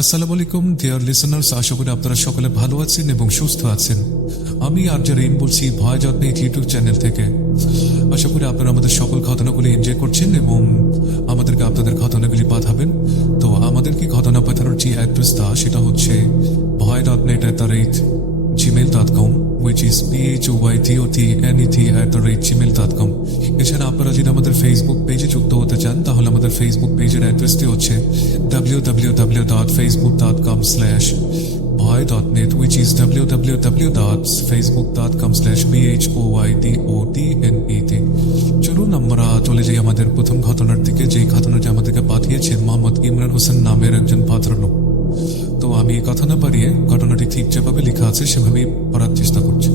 আসসালামু আলাইকুম dear listeners, আশা করি আপনারা সকলে ভালো আছেন এবং সুস্থ আছেন। আমি আরজে রেইন বলছি ভয় যত্নে ইউটিউব চ্যানেল থেকে। আশা করি আপনারা আমাদের সকল ঘটনাগুলি এনজয় করছেন এবং আমাদেরকে আপনাদের ঘটনাগুলি পাঠাবেন। তো আমাদের কি ঘটনা পাঠানোর যে অ্যাড্রেসটা সেটা হচ্ছে bhoy.net@gmail.com, which is bhoytotnet@gmail.com। এছাড়া আপনারা যদি আমাদের ফেসবুক পেজে যুক্ত হতে চান তাহলে আমাদের ফেসবুক পেজের অ্যাড্রেসটি হচ্ছে www.facebook.com/bhoy.net, which is www.facebook.com/bhoydotnet। চলুন আমরা চলে যাই আমাদের প্রথম ঘটনার দিকে, যেই ঘটনাটি আমাদেরকে পাঠিয়েছেন মোহাম্মদ ইমরান হোসেন নামের একজন ভদ্রলোক। তো আমি কথা না পারিয়ে ঘটনাটি ঠিক যেভাবে লেখা আছে সেভাবেই পড়ার চেষ্টা করছি।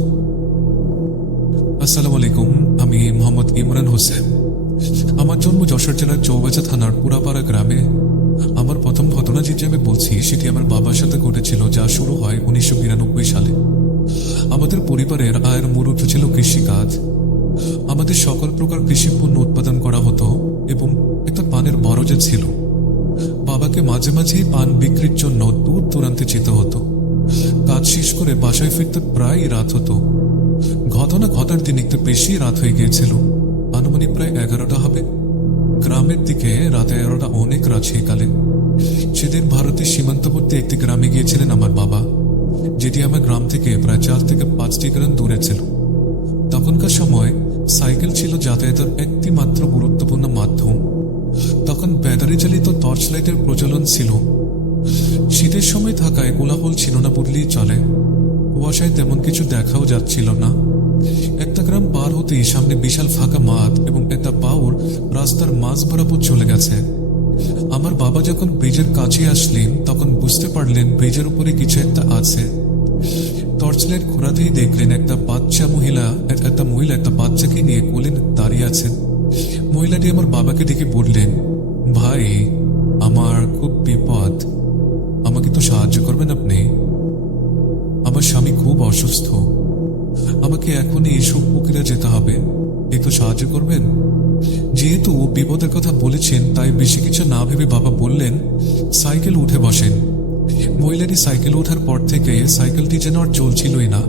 আসসালামু আলাইকুম, আমি মোহাম্মদ ইমরান হোসেন। আমার জন্ম যশোর জেলার চৌবাচা থানার পুরাপাড়া গ্রামে। আমার প্রথম ঘটনা যেটি আমি বলছি সেটি আমার বাবার সাথে ঘটেছিল, যা শুরু হয় 1992 সালে। আমাদের পরিবারের আয়ের মূল উৎস ছিল কৃষিকাজ। আমাদের সকল প্রকার কৃষি পণ্য উৎপাদন করা হতো এবং একটা পানের বরজে ছিল। বাবাকে মাঝে মাঝেই পান বিক্রির জন্য দূর দূরান্তে যেতে হতো। কাজ শেষ করে বাসায় ফিরতে প্রায় রাত হতো। ঘটনা ঘটার দিন একটু বেশি রাত হয়ে গিয়েছিল, আনুমানিক প্রায় 11টা হবে। গ্রামের দিকে রাতে 11টা অনেক রাত সেকালে। সেদিন ভারতের সীমান্তবর্তী একটি গ্রামে গিয়েছিলেন আমার বাবা, যেটি আমার গ্রাম থেকে প্রায় 4 থেকে 5টি গ্রাম দূরে ছিল। তখনকার সময় সাইকেল ছিল যাতায়াতের একটি মাত্র গুরুত্বপূর্ণ মাধ্যম। তখন ব্যাটারি চালিত টর্চ লাইটের প্রচলন ছিল। শীতের সময় থাকায় কোলাহল ছিল না বললেই চলে। কুয়াশায় তেমন কিছু দেখাও যাচ্ছিল না। একটা গ্রাম পার হতেই সামনে বিশাল ফাঁকা মাঠ এবং একটা বাউর রাস্তার মাঝ বরাবর চলে গেছে। আমার বাবা যখন ব্রিজের কাছে আসলেন তখন বুঝতে পারলেন ব্রিজের উপরে কিছু একটা আছে। টর্চ লাইট ঘোরাতেই দেখলেন একটা মহিলা একটা বাচ্চাকে নিয়ে কোলে দাঁড়িয়ে আছেন। মহিলাটি আমার বাবাকে ডেকে বললেন, ভাই, আমার খুব বিপদ, আমাকে তো সাহায্য করবেন আপনি? আমার স্বামী খুব অসুস্থ, আমাকে এখনই এসব পুকুরে যেতে হবে, একটু সাহায্য করবেন? যেহেতু বিপদের কথা বলেছেন তাই বেশি কিছু না ভেবে বাবা বললেন, সাইকেল উঠে বসেন। মহিলাটি সাইকেল ওঠার পর থেকে সাইকেলটি যেন আর চলছিলই না।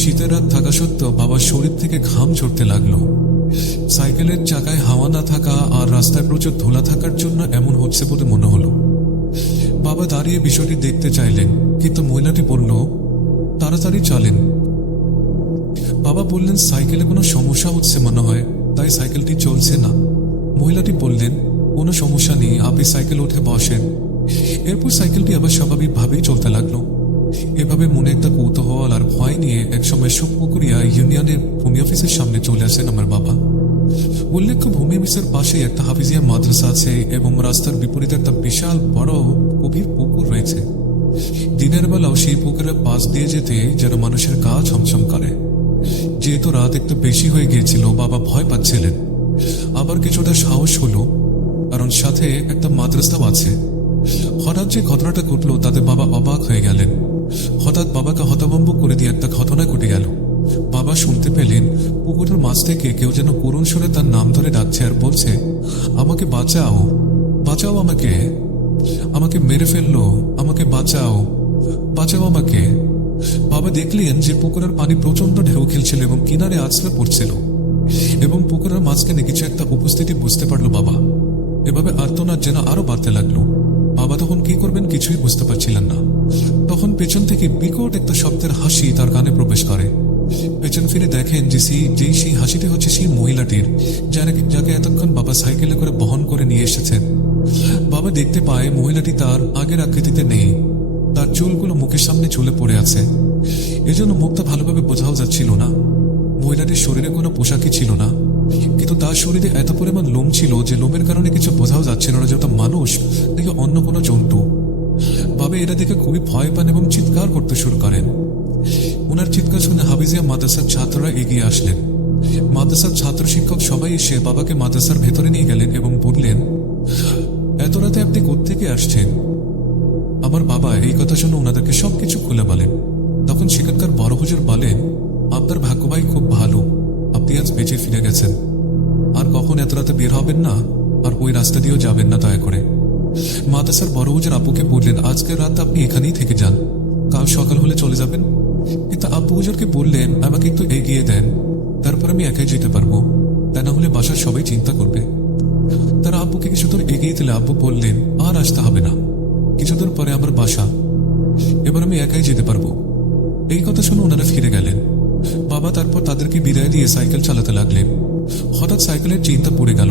শীতের রাত থাকা সত্ত্বেও বাবার শরীর থেকে ঘাম ঝরতে লাগলো। সাইকেলের চাকায় হাওয়া না থাকা আর রাস্তায় প্রচুর ধুলা থাকার জন্য এমন হচ্ছে বলে মনে হলো। বাবা দাঁড়িয়ে বিষয়টি দেখতে চাইলেন, কিন্তু মহিলাটি বলল, তাড়াতাড়ি চলেন। বাবা বললেন, সাইকেলে কোনো সমস্যা হচ্ছে মনে হয়, তাই সাইকেলটি চলছে না। মহিলাটি বললেন, কোনো সমস্যা নেই, আপনি সাইকেল উঠে বসেন। এরপর সাইকেলটি আবার স্বাভাবিকভাবেই চলতে লাগলো। এভাবে মনে একটা কৌতূহল আর ভয় নিয়ে একসময় সুপুকুরিয়া ইউনিয়নের ভূমি অফিসের সামনে চলে আসেন আমার বাবা। উল্লেখ্য, ভূমি অফিসের পাশে একটা হাফিজিয়া মাদ্রাসা আছে এবং রাস্তার বিপরীতে একটা বিশাল বড় গভীর পুকুর রয়েছে। দিনের বেলাও সেই পুকুরের পাশ দিয়ে যেতে যেন মানুষের গা ছমছম করে। যেহেতু রাত একটু বেশি হয়ে গিয়েছিল, বাবা ভয় পাচ্ছিলেন। আবার কিছুটা সাহস হলো, কারণ সাথে একটা মাদ্রাসাও আছে। হঠাৎ যে ঘটনাটা ঘটলো তাতে বাবা অবাক হয়ে গেলেন। হঠাৎ বাবাকে হতভম্ব করে দিয়ে একটা ঘটনা ঘটে গেল। বাবা শুনতে পেলেন পুকুরের মাছ থেকে কেউ যেন করুণ সুরে তার নাম ধরে ডাকছে আর বলছে, আমাকে বাঁচাও, বাঁচাও আমাকে, আমাকে মেরে ফেললো, আমাকে বাঁচাও, বাঁচাও আমাকে। বাবা দেখলেন যে পুকুরের পানি প্রচন্ড ঢেউ খেলছিল এবং কিনারে আছড়ে পড়ছিল এবং পুকুরের মাঝখানে কিছু একটা উপস্থিতি বুঝতে পারলো বাবা। এভাবে আর্তনাদ যেন আরো বাড়তে লাগলো। বাবা তখন কি করবেন কিছুই বুঝতে পারছিলেন না। তখন পেছন থেকে বিকট একটা শব্দের হাসি তার কানে প্রবেশ করে। পেছন ফিরে দেখেন যে সেই হাসিটি হচ্ছে সেই মহিলাটির, যাকে এতক্ষণ বাবা সাইকেলে করে বহন করে নিয়ে এসেছেন। বাবা দেখতে পায় মহিলাটি তার আগের আকৃতিতে নেই, তার চুলগুলো মুখের সামনে ঝুলে পড়ে আছে। এজন্য মুখটা ভালোভাবে বোঝাও যাচ্ছিল না। মহিলাটির শরীরে কোনো পোশাকই ছিল না, কিন্তু তার শরীরে এত পরিমাণ লোম ছিল যে লোমের কারণে কিছু বোঝাও যাচ্ছিল না যে ওটা মানুষ নাকি অন্য কোনো জন্তু। বাবা এটা দেখে খুবই ভয় পান এবং চিৎকার করতে শুরু করেন। ওনার চিৎকার শুনে হাফিজিয়া মাদ্রাসার ছাত্ররা এগিয়ে আসলেন। মাদ্রাসার ছাত্র শিক্ষক সবাই এসে বাবাকে মাদ্রাসার ভেতরে নিয়ে গেলেন এবং বললেন, এত রাতে আপনি কোত্থেকে আসছেন? আমার বাবা এই কথা শুনে ওনাদেরকে সবকিছু খুলে বলেন। তখন সেখানকার বড় হুজুর বলেন, আপনার ভাগ্য ভাই খুব ভালো, আপনি আজ বেঁচে ফিরে গেছেন। আর কখন এত রাতে বের হবেন না আর ওই রাস্তা দিয়েও যাবেন না দয়া করে। মাদ্রাসার বড় হুজুর আব্বুকে বললেন, আজকের রাত আপনি এখানেই থেকে যান, কাল সকাল হলে চলে যাবেন। কিন্তু আব্বু হুজুরকে বললেন, আমাকে একটু এগিয়ে দেন, তারপর আমি একাই যেতে পারবো, তা না হলে বাসার সবাই চিন্তা করবে। তারা আব্বুকে কিছু দূর এগিয়ে দিলে আব্বু বললেন, আর আসতে হবে না, কিছু দূর পরে আমার বাসা, এবার আমি একাই যেতে পারবো। এই কথা শুনে ওনারা ফিরে গেলেন। বাবা তারপর তাদেরকে বিদায় দিয়ে সাইকেল চালাতে লাগলেন। হঠাৎ সাইকেলের চেইনটা পড়ে গেল।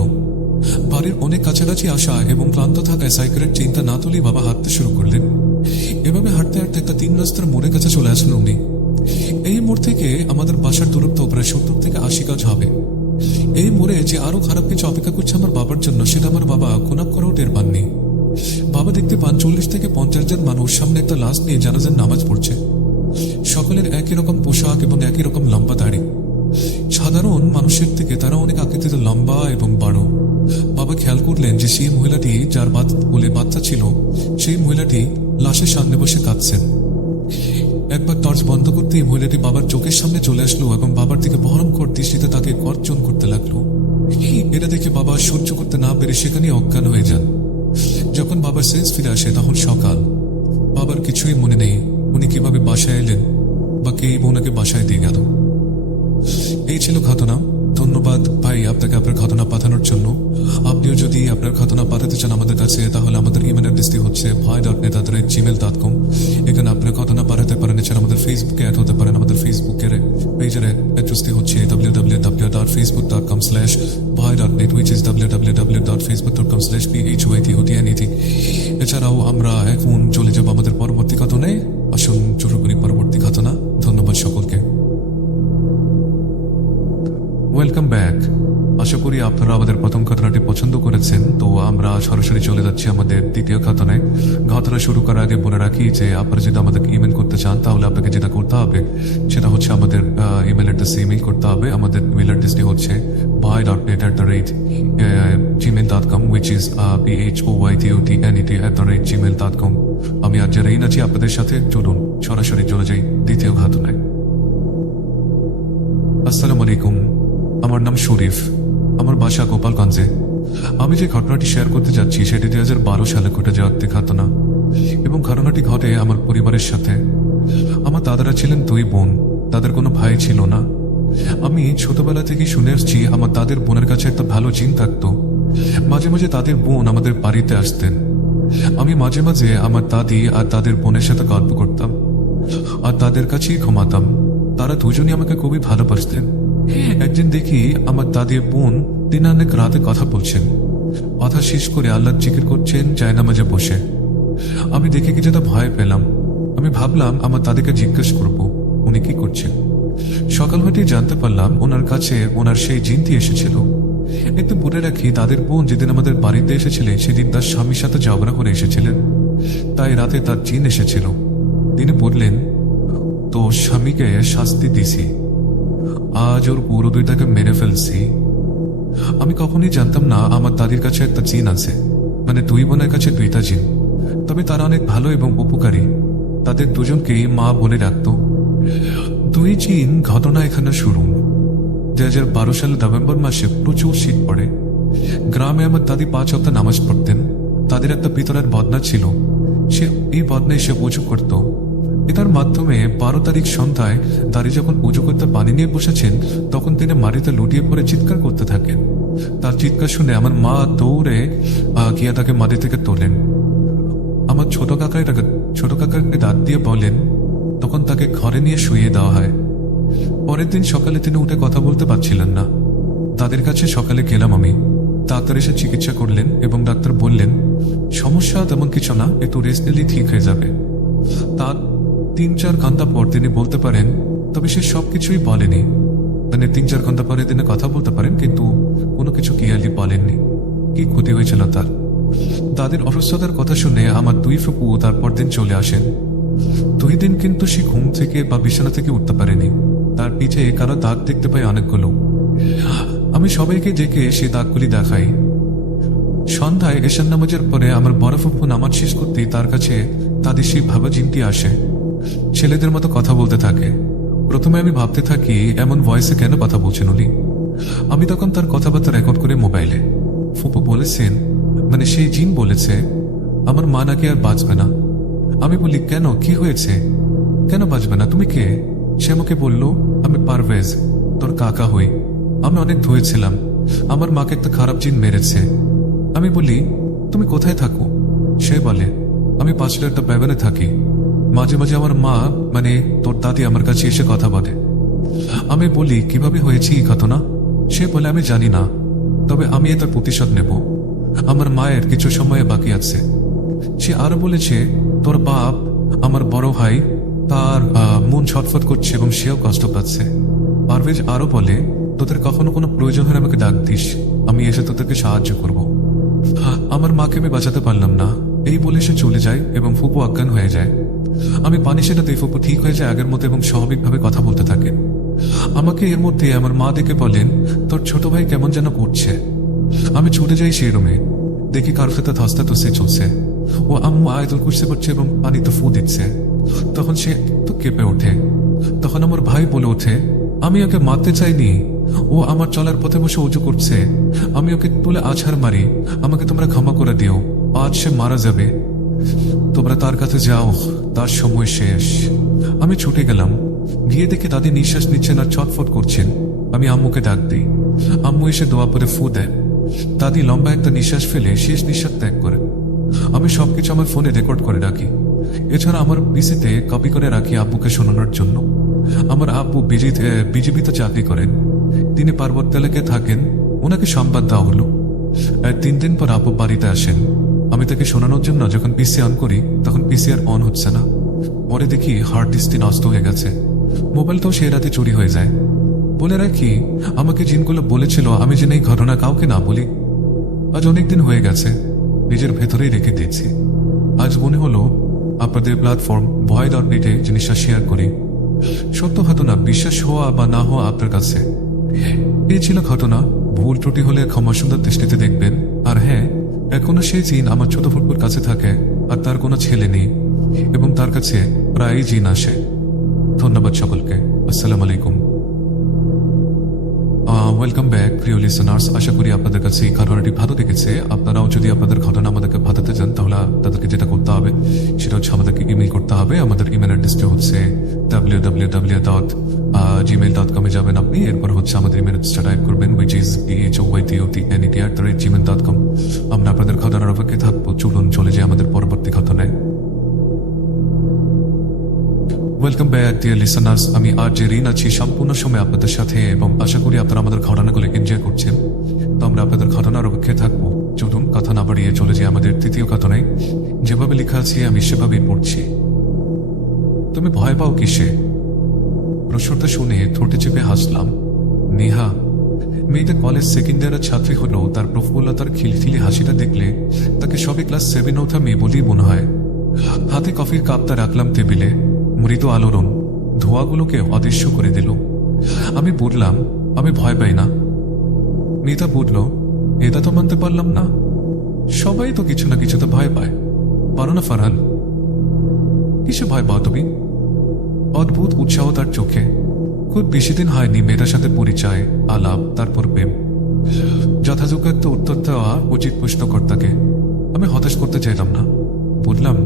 বাড়ির অনেক কাছাকাছি আসা এবং ক্লান্ত থাকায় সাইকেলের চেইনটা না তুলেই বাবা হাঁটতে শুরু করলেন। এভাবে হাঁটতে হাঁটতে একটা 3 রাস্তার মোড়ের কাছে চলে আসলেন উনি। এই মোড় থেকে আমাদের বাসার দূরত্ব প্রায় 70 থেকে 80 গজ হবে। এই মোড়ে যে আরো খারাপ কিছু অপেক্ষা করছে আমার বাবার জন্য, সেটা আমার বাবা কোনাক করেও টের পাননি। বাবা দেখতে পান 40 থেকে 50 জন মানুষ সামনে একটা লাশ নিয়ে জানাজার নামাজ পড়ছে। সকলের একই রকম পোশাক এবং একই রকম লম্বা দাড়ি। সাধারণ মানুষের থেকে তারা অনেক আকৃতিতে লম্বা এবং বড়। বাবা খেয়াল করলেন যে সেই মহিলাটি যার কোলে বাচ্চা ছিল, সেই মহিলাটি লাশের সামনে বসে কাঁদছেন। একবার টর্চ বন্ধ করতেই মহিলাটি বাবার চোখের সামনে চলে আসলো এবং বাবার দিকে ভয়ঙ্কর দৃষ্টিতে তাকে গর্জন করতে লাগলো। এটা দেখে বাবা সহ্য করতে না পেরে সেখানেই অজ্ঞান হয়ে যান। যখন বাবার সেন্স ফিরে আসে তখন সকাল। বাবার কিছুই মনে নেই উনি কিভাবে বাসায় এলেন বা কে ওনাকে বাসায় দিয়ে গেল। এই ছিল ঘটনা। ধন্যবাদ ভাই আপনাকে আপনার ঘটনা পাঠানোর জন্য। আপনিও যদি আপনার ঘটনা পাঠাতে চান আমাদের কাছে, তাহলে আমাদের ইমেল অ্যাড্রেসটি হচ্ছে bhoy.net@gmail.com। এখানে আপনার ঘটনা পাঠাতে পারেন। এছাড়া আমাদের ফেসবুকে অ্যাড হতে পারেন। আমাদের ফেসবুকের পেজের অ্যাড্রেসটি হচ্ছে www.facebook.com/bhoy.net, which is www.facebook.com/bhoytotnet। এছাড়াও আমরা এখন চলে যাব আমাদের পরবর্তী ঘটনায়। আসুন শুরু করি পরবর্তী ঘটনা। ধন্যবাদ সকলকে। Welcome back. আশা করি আপনারা আমাদের প্রথম ঘটনাটি পছন্দ করেছেন। তো আমরা সরাসরি চলে যাচ্ছি আমাদের দ্বিতীয় ঘটনায়। ঘটনা শুরু করার আগে বলে রাখি যে আপনারা যদি আমাদেরকে ইমেল করতে চান, তাহলে আপনাকে যেটা করতে হবে সেটা হচ্ছে আমাদের ইমেল অ্যাড্রেসে ইমেল করতে হবে। আমাদের ইমেল অ্যাড্রেসটি হচ্ছে bhoy.net@gmail.com, which is bhoytotnet@gmail.com। আমি আর যারাই আছি আপনাদের সাথে, চলুন সরাসরি চলে যাই দ্বিতীয় ঘটনায়। আসসালামু আলাইকুম, আমার নাম শরীফ, আমার বাসা গোপালগঞ্জে। আমি যে ঘটনাটি শেয়ার করতে যাচ্ছি সেটি 2012 সালে ঘটে যাওয়া একটি ঘটনা, এবং ঘটনাটি ঘটে আমার পরিবারের সাথে। আমার দাদারা ছিলেন 2 বোন, তাদের কোনো ভাই ছিল না। আমি ছোটবেলা থেকে শুনে আসছি আমার তাদের বোনের কাছে একটা ভালো জিন থাকতো। মাঝে মাঝে তাদের বোন আমাদের বাড়িতে আসতেন। আমি মাঝে মাঝে আমার দাদি আর তাদের বোনের সাথে গল্প করতাম আর তাদের কাছেই ঘুমাতাম। তারা দুজনই আমাকে খুবই ভালোবাসতেন। একদিন দেখি আমার দাদির বোন দিনানেক রাতে কথা বলছেন। কথা শেষ করে আল্লাহ জিকির করছেন জায়নামাজে বসে। আমি দেখে কিছুটা ভয় পেলাম। আমি ভাবলাম আমার দাদিকে জিজ্ঞেস করব উনি কি করছেন। সকাল হতেই জানতে পারলাম ওনার কাছে ওনার সেই জিনটি এসেছিল। একটু বলে রাখি, তাদের বোন যেদিন আমাদের বাড়িতে এসেছিলেন সেদিন তার স্বামীর সাথে ঝগড়া করে এসেছিলেন, তাই রাতে তার জিন এসেছিল। তিনি বললেন, তো স্বামীকে শাস্তি দিছি, আজ ওর পুরো 2টাকে মেরে ফেলছি। আমি কখনই জানতাম না আমার দাদির কাছে একটা জিন আছে, মানে 2 বোনের কাছে 2টা জিন। তবে তারা অনেক ভালো এবং উপকারী। তাদের দুজনকেই মা বলে ডাকত। 2 জিন ঘটনা এখানে শুরু। 2012 সালের নভেম্বর মাসে প্রচুর শীত পড়ে। গ্রামে আমার দাদি 5 ওয়াক্ত নামাজ পড়তেন। তাদের একটা পিতরের বদনা ছিল। সে এই বদনায় সে উজু করত। এটার মাধ্যমে 12 তারিখ সন্ধ্যায় দাদি যখন উজু করতে পানি নিয়ে বসেছেন, তখন তিনি মাটিতে লুটিয়ে পড়ে চিৎকার করতে থাকেন। তার চিৎকার শুনে আমার মা দৌড়ে গিয়ে তাকে মাটি থেকে তোলেন। আমার ছোট কাকাকে দাঁত দিয়ে বলেন, তখন তাকে ঘরে নিয়ে শুইয়ে দেওয়া হয়। পরের দিন সকালে তিনি উঠে কথা বলতে পারছিলেন না। তাদের কাছে সকালে গেলাম আমি। ডাক্তার এসে চিকিৎসা করলেন এবং ডাক্তার বললেন, সমস্যা তেমন কিছু না, একটু রেস্ট নিলেই ঠিক হয়ে যাবে। তার 3-4 ঘন্টা পর তিনি বলতে পারেন, তবে সে সবকিছুই বলেনি। মানে 3-4 ঘন্টা পরে তিনি কথা বলতে পারেন, কিন্তু কোনো কিছু ক্লিয়ারলি বলেননি কি ক্ষতি হয়েছিল তার। তাদের অসুস্থতার কথা শুনে আমার 2 ফুপু তারপর দিন চলে আসেন। 2 দিন কিন্তু সে ঘুম থেকে বা বিছানা থেকে উঠতে পারেনি। তার পিঠে কারো দাগ দেখতে পাই অনেকগুলো। আমি সবাইকে ডেকে সেই দাগগুলি দেখাই। সন্ধ্যায় এশার নামাজের পরে আমার বড় ফুপু নামাজ শেষ করতেই তার কাছে তাদের সেই ভাবা জিনটি আসে। ছেলেদের মতো কথা বলতে থাকে। প্রথমে আমি ভাবতে থাকি এমন ভয়েসে কেন কথা বলছেন উনি। আমি তখন তার কথাবার্তা রেকর্ড করে মোবাইলে। ফুপু বলেছেন, মানে সেই জিন বলেছে, আমার মা নাকি আর বাঁচবে না। আমি বলি, কেন, কি হয়েছে, কেন বাঁচবে না, তুমি কে? সে আমাকে বলল, আমি পারভেজ, তোর কাকা হই। আমি অনেক ধুয়েছিলাম, আমার মাকে একটা খারাপ জিন মেরেছে। আমি বলি, তুমি কোথায় থাকো? সে বলে, আমি পাশের একটা ব্যাগনে থাকি। মাঝে মাঝে আমার মা, মানে তোর দাদি, আমার কাছে এসে কথা বলে। আমি বলি, কিভাবে হয়েছে এই ঘটনা? সে বলে, আমি জানি না, তবে আমি এটার প্রতিশোধ নেব। আমার মায়ের কিছু সময় বাকি আছে। সে আরো বলেছে, তোর বাপ, আমার বড় ভাই, তার মন ছটফট করছে এবং সেও কষ্ট পাচ্ছে। পারভেজ আরো বলে, তোদের কখনো কোনো প্রয়োজন হলে আমাকে ডাক দিস, আমি এসে তোদেরকে সাহায্য করব। আমার মাকে আমি বাঁচাতে পারলাম না, এই বলে সে চলে যায় এবং ফুপু অজ্ঞান হয়ে যায়। আমি পানি সেটাতে ফুপু ঠিক হয়ে যায় আগের মতো এবং স্বাভাবিকভাবে কথা বলতে থাকে। আমাকে এর মধ্যে আমার মা দেখে বলেন, তোর ছোট ভাই কেমন যেন করছে। আমি ছুটে যাই সেই রুমে, দেখি কারোর সাথে ধস্তাধস্তি চলছে। ও আম্মু আয়দল কুর্সি করছে এবং পানিতে ফু দিচ্ছে। তখন সে তো কেঁপে ওঠে। তখন আমার ভাই বলে ওঠে, আমি ওকে মারতে চাইনি, ও আমার চলার পথে বসে উঁচু করছে, আমি ওকে তুলে আছাড় মারি, আমাকে তোমরা ক্ষমা করে দিও, আজ সে মারা যাবে, তোমরা তার কাছে যাও, তার সময় শেষ। আমি ছুটে গেলাম, গিয়ে দেখে দাদি নিঃশ্বাস নিচ্ছেন আর ছটফট করছেন। আমি আম্মুকে ডাক দিই, আম্মু এসে দোয়া পরে ফু দেন। দাদি লম্বা একটা নিঃশ্বাস ফেলে শেষ নিঃশ্বাস ত্যাগ করেন। আমি সবকিছু আমার ফোনে রেকর্ড করে রাখি, এছাড়া আমার পিসিতে কপি করে রাখি আব্বুকে শোনানোর জন্য। আমার আব্বু বিজিবিতে চাকরি করেন, তিনি পার্বত্য এলাকায় থাকেন। ওনাকে সংবাদ দেওয়া হলো। 3 দিন পর আব্বু বাড়িতে আসেন। আমি তাকে শোনানোর জন্য যখন পিসি অন করি, তখন পিসি আর অন হচ্ছে না। পরে দেখি হার্ড ডিস্কটি নষ্ট হয়ে গেছে। মোবাইলটাও সেই রাতে চুরি হয়ে যায়। বলে রাখি, আমাকে জিনগুলো বলেছিল আমি যেন এই ঘটনা কাউকে না বলি। আজ অনেকদিন হয়ে গেছে, নিজের ভেতরেই রেখে দিয়েছি। আজ মনে হলো আপনাদের প্ল্যাটফর্ম ভয়.নেটে জিনিসটা শেয়ার করি। সত্য ঘটনা, বিশ্বাস হওয়া বা না হওয়া আপনার কাছে। এই ছিল ঘটনা। ভুল ত্রুটি হলে ক্ষমা সুন্দর দৃষ্টিতে দেখবেন। আর হ্যাঁ, এখনো সেই জিন আমার ছোট ফুটবুর কাছে থাকে, আর তার কোনো ছেলে নেই এবং তার কাছে প্রায়ই জিন আসে। ধন্যবাদ সকলকে। আসসালামু আলাইকুম। ওয়েলকাম ব্যাক প্রিয় লিসনার্স। আশা করি আপনাদের কাছে এই ঘটনাটি ভালো লেগেছে। আপনারাও যদি আপনাদের ঘটনা আমাদেরকে পাঠাতে চান, তাহলে তাদেরকে যেটা করতে হবে সেটা হচ্ছে আমাদেরকে ইমেল করতে হবে। আমাদের ইমেল অ্যাড্রেসটা হচ্ছে www.gmail.com এ যাবেন আপনি। এরপর হচ্ছে আমাদের ইমেল অ্যাড্রেসটা টাইপ করবেন, which is bhoytotnet@gmail.com। আমরা আপনাদের ঘটনার অপেক্ষায় থাকবো। চলুন চলে যাই আমাদের পরবর্তী ঘটনায়। Welcome back deer listeners. আমি আর যে রিন আছি সম্পূর্ণ সময় আপনাদের সাথে এবং আশা করি আপনারা আমাদের ঘটনাগুলো এনজয় করছেন। তো আমরা আপনাদের ঘটনার অপেক্ষায় থাকবো। চলুন কথা না বাড়িয়ে চলে যাই আমাদের তৃতীয় ঘটনায়। যেভাবে লেখা আছে আমি সেভাবেই পড়ছি। তুমি ভয় পাও কিসে? প্রশ্নটা শুনে ঠোঁটে চেপে হাসলাম। নেহা, মেয়েটা কলেজ সেকেন্ড ইয়ারের ছাত্রী হলেও তার প্রফুল্লতার খিলখিলি হাসিটা দেখলে তাকে সবে ক্লাস 7 ওঠা মেয়ে বলেই মনে হয়। হাতে কফির কাপটা রাখলাম টেবিলে। মৃত আলোড়ন ধোঁয়াগুলোকে অদৃশ্য করে দিল। আমি বললাম, আমি ভয় পাই না। মেয়েটা বলল, এটা তো মানতে পারলাম না, সবাই তো কিছু না কিছুতে ভয় পায়, পারো না ফারহান? কিসে ভয় পাও তুমি? অদ্ভুত উৎসাহ তার চোখে। খুব বেশি দিন হয়নি মেয়েটার সাথে পরিচয়, আলাপ, তারপর প্রেম। যথাযোগ্য একটা উত্তর দেওয়া উচিত প্রশ্নকর্তাকে। আমি হতাশ করতে চাইলাম না। বললাম,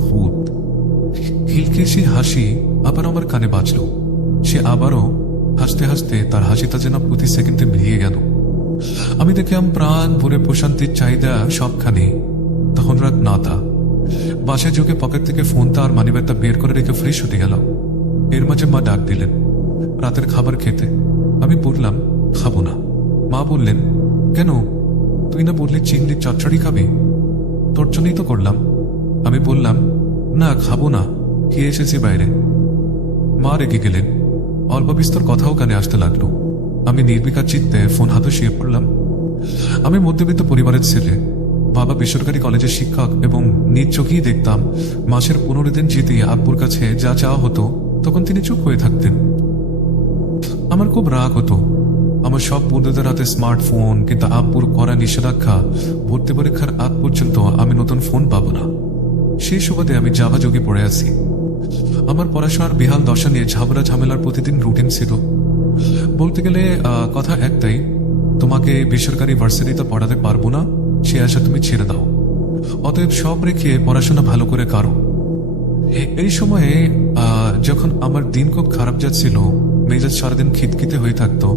ভূত। খিলখিলি হাসি আবার আমার কানে বাজল। সে আবারও হাসতে হাসতে তার হাসিটা যেন প্রতি সেকেন্ডে মিলিয়ে গেল। আমি দেখলাম প্রাণ ভরে প্রশান্তির চাহিদা সবখানে। তখন রাত 9টা। বাসায় ঢুকে পকেট থেকে ফোনটা আর মানিব্যাগটা বের করে রেখে ফ্রেশ হতে গেল। এর মাঝে মা ডাক দিলেন রাতের খাবার খেতে। আমি বললাম, খাবো না। মা বললেন, কেন? তুই না বললি চিংড়ির চচ্চড়ি খাবি? তোর জন্যই তো করলাম। আমি বললাম, না খাবো না, খেয়ে এসেছি বাইরে। মা রেগে গেলেন। অল্প বিস্তর কথাও কানে আসতে লাগলো। আমি নির্বিকার চিত্তে ফোন হাতে শুয়ে পড়লাম। আমি মধ্যবিত্ত পরিবারের ছেলে। বাবা বেসরকারি কলেজের শিক্ষক এবং নিজ চোখেই দেখতাম মাসের 15 দিন যেতে আব্বুর কাছে যা চাওয়া হতো তখন তিনি চুপ হয়ে থাকতেন। আমার খুব রাগ হতো। আমার সব বন্ধুদের হাতে স্মার্টফোন, কিন্তু আব্বুর করা নিষেধাজ্ঞা ভর্তি পরীক্ষার আগ পর্যন্ত আমি নতুন ফোন পাবো না। সেই সুবাদে আমি জাভা যোগে পড়ে আছি। আমার পড়াশোনার বেহাল দশা নিয়ে ঝাবড়া ঝামেলার প্রতিদিন রুটিন ছিল। বলতে গেলে কথা একটাই, তোমাকে বেসরকারি ভার্সিটিতে পড়াতে পারবো না, সে আশা তুমি ছেড়ে দাও। অতএব সব রেখে পড়াশোনা ভালো করে কারো। এই সময়ে যখন আমার দিন খুব খারাপ যাচ্ছিল, মেজাজ সারাদিন খিটখিটে হয়ে থাকতো,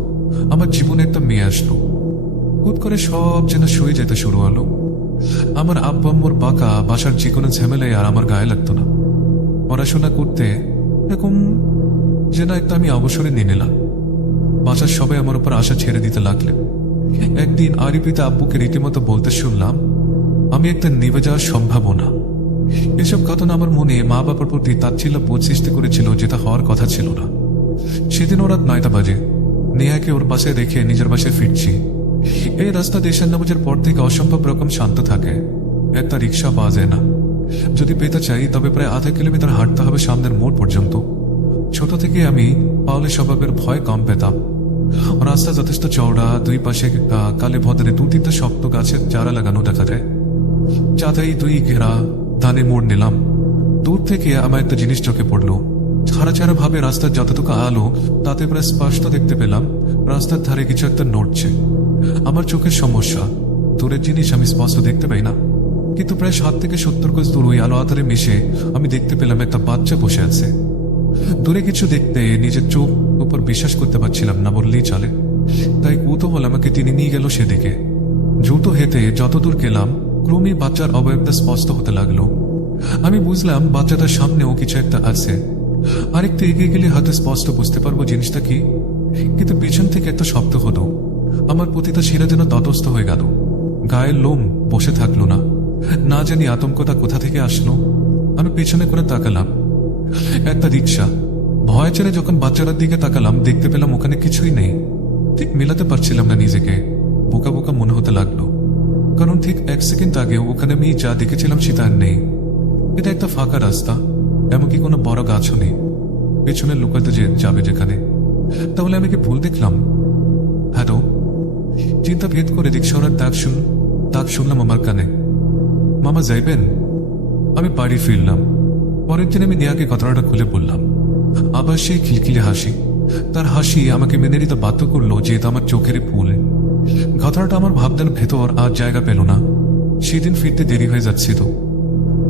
আমার জীবনে একটা মেয়ে আসলো। হুট করে সব যেন সয়ে যেতে শুরু হলো। আমার আব্বু আম্মুর বাঁকা বাসার যে কোনো ঝামেলায় আর আমার গায়ে লাগতো না। পড়াশোনা করতে এরকম যেন একটা আমি অবসরে নিয়ে নিলাম। বাসার সবাই আমার উপর আশা ছেড়ে দিতে লাগলেন। একদিন আরিপিতে আব্বুকে রীতিমতো বলতে শুনলাম আমি একটা নিভে যাওয়ার সম্ভাবনা। এসব ঘটনা আমার মনে মা বাবার প্রতি তাচ্ছিল্য বোধ সৃষ্টি করেছিল, যেটা হওয়ার কথা ছিল না। সেদিন রাত 9টা বাজে। নেহাকে ওর বাসায় রেখে নিজের বাসায় ফিরছি। এই রাস্তা দেশের নামাজের পর থেকে অসম্ভব রকম শান্ত থাকে। একটা রিক্সা পাওয়া যায় না। যদি পেতে চাই তবে প্রায় আধা কিলোমিটার হাঁটতে হবে সামনের মোড় পর্যন্ত। ছোট থেকে আমি পাওলে স্বভাবের ভয় কম পেতাম। রাস্তা যথেষ্ট চওড়া, দুই পাশে কালে ভদ্রে 2-3টা শক্ত গাছের চারা লাগানো দেখা যায়। চাঁদাই দুই ঘেরা ধানে মোড় নিলাম। দূর থেকে আমার একটা জিনিস চোখে পড়লো। ছাড়া ছাড়া ভাবে রাস্তার যতটুকু আলো তাতে প্রায় স্পষ্ট দেখতে পেলাম রাস্তার ধারে কিছু একটা নড়ছে। আমার চোখের সমস্যা, দূরের জিনিস আমি স্পষ্ট দেখতে পাই না, কিন্তু প্রায় 60 থেকে 70 গজ দূর ওই আলো আধারে মিশে আমি দেখতে পেলাম একটা বাচ্চা বসে আছে। দূরে কিছু দেখতে নিজের চোখ উপর বিশ্বাস করতে পারছিলাম না বললেই চলে। তাই কৌতূহল আমাকে টেনে নিয়ে গেল সেদিকে। দ্রুত হেঁটে যতদূর গেলাম ক্রমেই বাচ্চার অবয়বটা স্পষ্ট হতে লাগলো। আমি বুঝলাম বাচ্চাটার সামনেও কিছু একটা আছে। আরেকটু এগিয়ে গেলে হয়তো স্পষ্ট বুঝতে পারবো জিনিসটা কি। কিন্তু পিছন থেকে একটা শব্দ হলো। আমার প্রতিটা শিরা যেন তটস্থ হয়ে গেল। গায়ের লোম বসে থাকলো না। না জানি আতঙ্কটা কোথা থেকে আসলো। আমি পেছনে করে তাকালাম, একটা রিক্সা। ভয় ছেড়ে যখন বাচ্চাটার দিকে তাকালাম দেখতে পেলাম ওখানে কিছুই নেই। ঠিক মেলাতে পারছিলাম না নিজেকে। বোকা বোকা মনে হতে লাগলো, কারণ ঠিক 1 সেকেন্ড আগেও ওখানে আমি যা দেখেছিলাম সেটা আর নেই। এটা একটা ফাঁকা রাস্তা, এমনকি কোনো বড় গাছও নেই। পেছনে লুকাতে যাবে যেখানে, তাহলে আমি কি ভুল দেখলাম? হ্যালো, চিন্তা ভেদ করে রিক্সাওয়ালার ডাক শুনলাম আমার কানে। মামা যাইবেন? আমি বাড়ি ফিরলাম। পরের দিন আমি নেহাকে কথাটা খুলে বললাম। আবার সেই খিলখিলে হাসি। তার হাসি আমাকে মেনে নিতে বাধ্য করলো, যেহেতু আমার চোখের ফুল। কথাটা আমার ভাবনার ভেতর আর জায়গা পেল না। সেদিন ফিরতে দেরি হয়ে যাচ্ছিল,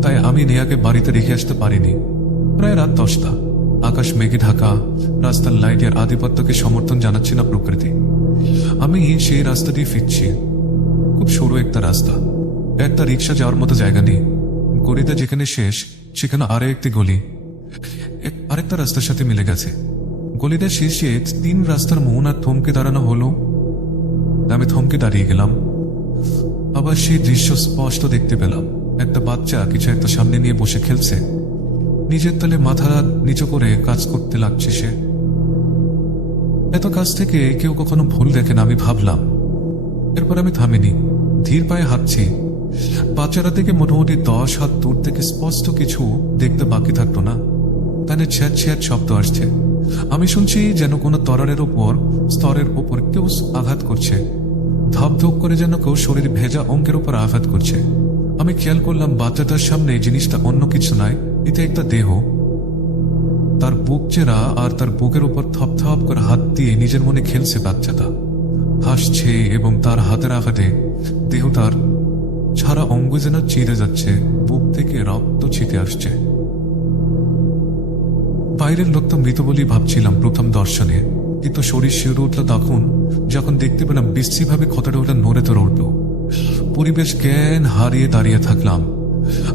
তাই আমি নেহাকে বাড়িতে রেখে আসতে পারিনি। প্রায় রাত 10টা। আকাশ মেঘে ঢাকা। রাস্তার লাইটের আধিপত্যকে সমর্থন জানাচ্ছে না প্রকৃতি। আমি সেই রাস্তা দিয়ে ফিরছি। খুব সরু একটা রাস্তা, একটা রিক্সা যাওয়ার মতো জায়গা নেই। গলিটা যেখানে শেষ সেখানে আরো একটি গলি আরেকটা রাস্তার সাথে মিলে গেছে। গলিটার শেষে 3 রাস্তার মোহনা থমকে দাঁড়ানো হলো। আমি থমকে দাঁড়িয়ে গেলাম। আবার সেই দৃশ্য স্পষ্ট দেখতে পেলাম। একটা বাচ্চা কিছু একটা সামনে নিয়ে বসে খেলছে। নিজের তলে মাথা নিচু করে কাজ করতে লাগছে সে। এত কাছ থেকে কেউ কখনো ভুল দেখে না, আমি ভাবলাম। এরপর আমি থামিনি, ধীর পায়ে হাঁটছি। বাচ্চারা থেকে মোটামুটি 10 হাত দূর থেকে স্পষ্ট কিছু দেখতে বাকি থাকতো না। তাহলে ছ্যাঁত ছ্যাঁত শব্দ আসছে। আমি শুনছি যেন কোনো স্তরের উপর কেউ আঘাত করছে। ধাপ ধুপ করে যেন কেউ শরীর ভেজা অঙ্কের উপর আঘাত করছে। আমি খেয়াল করলাম বাচ্চাটার সামনে জিনিসটা অন্য কিছু নয়, এটা একটা দেহ। তার বুক চেরা আর তার বুকের উপর থপ থপ করে হাত দিয়ে নিজের মনে খেলছে বাচ্চাটা। হাসছে এবং তার হাতের আঘাতে দেহটার ছাড়া অঙ্গ যেন চিরে যাচ্ছে, বুক থেকে রক্ত ছিটে আসছে। বাইরের লোক তো মৃত বলেই ভাবছিলাম প্রথম দর্শনে, কিন্তু শরীর শিউরে উঠল যখন দেখতে পেলাম বিশ্রীভাবে ক্ষতটা ওটা নড়ে তোড়ে উঠল। পরিবেশ জ্ঞান হারিয়ে দাঁড়িয়ে থাকলাম।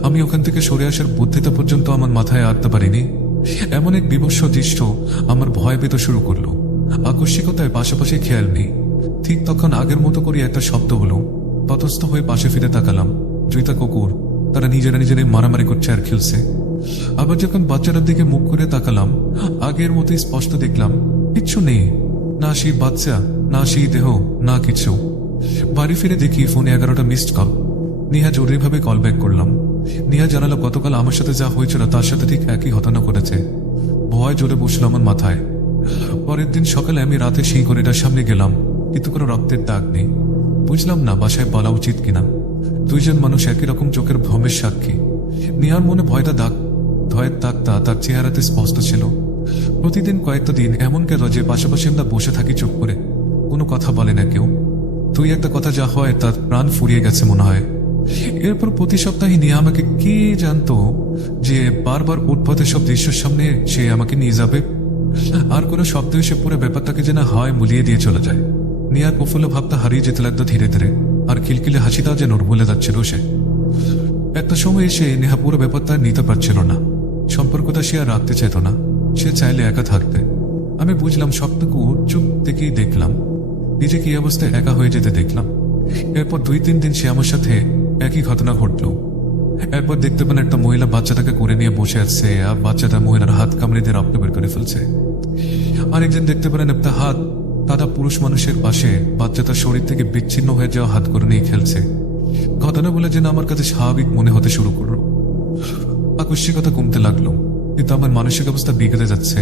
আমি ওখান থেকে সরে আসার বুদ্ধিটা পর্যন্ত আমার মাথায় আনতে পারিনি। এমন এক বিভৎস দৃশ্য আমার ভয় পেতে শুরু করলো। আকস্মিকতায় পাশাপাশি খেয়াল নেই। ঠিক তখন আগের মতো করে একটা শব্দ হলো। ততস্থ হয়ে পাশে ফিরে তাকালাম। 2টা কুকুর, তারা নিজেরাই মারামারি করছে আর খেলছে। আবার যখন বাচ্চাটার দিকে মুখ করে তাকালাম, আগের মতোই স্পষ্ট দেখলাম কিচ্ছু নেই। না সেই বাচ্চা, না সেই দেহ, না কিছু। বাড়ি ফিরে দেখি ফোনে 11টা মিসড কল। নেহা জরুরিভাবে কল ব্যাক করলাম। নেহা জানালো গতকাল আমার সাথে যা হয়েছিল তার সাথে ঠিক একই ঘটনা ঘটেছে। ভয় জোরে বসলো আমার মাথায়। পরের দিন সকালে আমি রাতে সেই গলিটার সামনে গেলাম, কিন্তু কোনো রক্তের দাগ নেই। বুঝলাম না বাসায় বলা উচিত কিনা। 2জন মানুষ একই রকম চোখের ভ্রমের সাক্ষী। নেহার মনে ভয়ের দাগটা তার চেহারাতে স্পষ্ট ছিল। প্রতিদিন কয়েকটা দিন এমন গেল যে পাশাপাশি আমরা বসে থাকি চুপ করে, কোনো কথা বলে না কেউ। 2-1টা কথা যা হয় তার প্রাণ ফুরিয়ে গেছে মনে হয়। এরপর প্রতি সপ্তাহে নিয়ে আমাকে কে জানতো যে বারবার উদ্ভূত সব দৃশ্যের সামনে সে আমাকে নিয়ে যাবে, আর কোনো শব্দ এসে পুরো ব্যাপারটাকে যেন হয় মুলিয়ে দিয়ে চলে যায়। নিয়ার প্রফুল্ল ভাবটা হারিয়ে যেতে লাগতো ধীরে ধীরে, আর খিলখিলে হাসিটাও যেন ওর ভুলে যাচ্ছিল সে। একটা সময় এসে নেহা পুরো ব্যাপারটা আর নিতে পারছিল না, সম্পর্কটা সে আর রাখতে চাইত না, সে চাইলে একা থাকতে। আমি বুঝলাম সবটুকু চুপ থেকেই দেখলাম, নিজেকে এই অবস্থায় একা হয়ে যেতে দেখলাম। এরপর 2-3 দিন সে আমার সাথে একই ঘটনা ঘটল। এরপর দেখতে পেন একটা মহিলা বাচ্চাটাকে করে নিয়ে বসে আছে, আর বাচ্চাটা মহিলার হাত কামড়ে দিয়ে রক্ত বের করে ফেলছে। আরেকজন দেখতে পেলেন একটা হাত দাদা পুরুষ মানুষের পাশে বাচ্চাটার শরীর থেকে বিচ্ছিন্ন হয়ে যাওয়া হাত করে নিয়ে খেলছে। ঘটনাগুলো যেন আমার কাছে স্বাভাবিক মনে হতে শুরু করলো, আকস্মিকতা কমতে লাগলো, কিন্তু আমার মানসিক অবস্থা বিগড়ে যাচ্ছে।